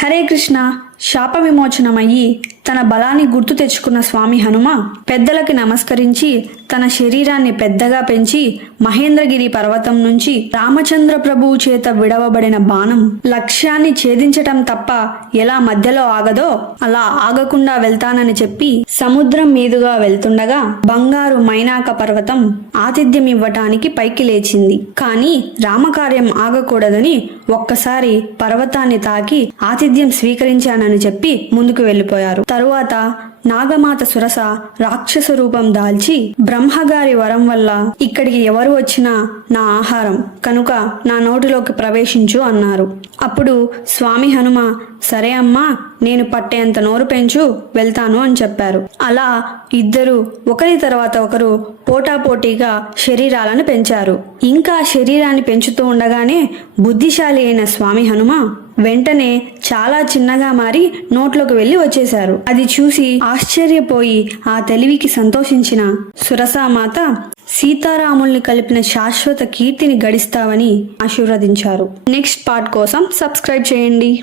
హరే కృష్ణ. శాప విమోచనమయ్యి తన బలాన్ని గుర్తు తెచ్చుకున్న స్వామి హనుమ పెద్దలకి నమస్కరించి తన శరీరాన్ని పెద్దగా పెంచి మహేంద్రగిరి పర్వతం నుంచి రామచంద్ర ప్రభువు చేత విడవబడిన బాణం లక్ష్యాన్ని ఛేదించటం తప్ప ఎలా మధ్యలో ఆగదో అలా ఆగకుండా వెళ్తానని చెప్పి సముద్రం మీదుగా వెళ్తుండగా బంగారు మైనాక పర్వతం ఆతిథ్యం ఇవ్వటానికి పైకి లేచింది. కాని రామకార్యం ఆగకూడదని ఒక్కసారి పర్వతాన్ని తాకి ఆతిథ్యం స్వీకరించానని చెప్పి ముందుకు వెళ్లిపోయారు. తరువాత నాగమాత సురస రాక్షస రూపం దాల్చి బ్రహ్మగారి వరం వల్ల ఇక్కడికి ఎవరు వచ్చినా నా ఆహారం కనుక నా నోటిలోకి ప్రవేశించు అన్నారు. అప్పుడు స్వామి హనుమ సరే అమ్మా, నేను పట్టేంత నోరు పెంచు, వెళ్తాను అని చెప్పారు. అలా ఇద్దరు ఒకరి తర్వాత ఒకరు పోటాపోటీగా శరీరాలను పెంచారు. ఇంకా శరీరాన్ని పెంచుతూ ఉండగానే బుద్ధిశాలి అయిన స్వామి హనుమ వెంటనే చాలా చిన్నగా మారి నోట్లోకి వెళ్లి వచ్చేశారు. అది చూసి ఆశ్చర్యపోయి ఆ తెలివికి సంతోషించిన సురసామాత సీతారాముల్ని కలిపిన శాశ్వత కీర్తిని గడిస్తావని ఆశీర్వదించారు. నెక్స్ట్ పార్ట్ కోసం సబ్స్క్రైబ్ చేయండి.